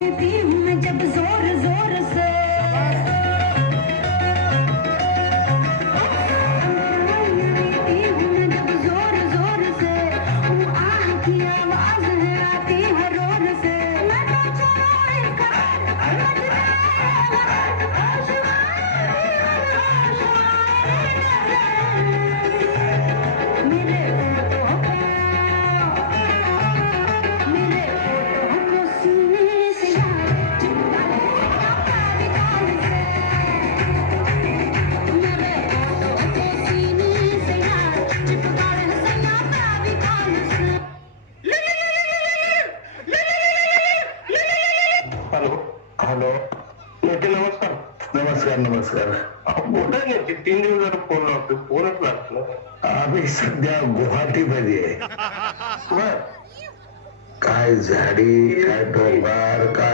देती हूँ मैं जब जोर जोर से देती हूँ मैं जब जोर जोर से वो आह की आवाज है आती है रोर से मैं तो चोर मेरे फोटो को सीने से यार चिपका ले प्यारी जान से मेरे फोटो को सीने से यार चिपका ले प्यारी जान से हॅलो हॅलो. नक्की नमस्कार. नमस्कार नमस्कार. मोठा नाही 3 दिवस जरा फोन लागतो फोनच लागतो. आम्ही सध्या गुवाहाटीमध्ये आहे. बर काय झाडी काय डोंगर काय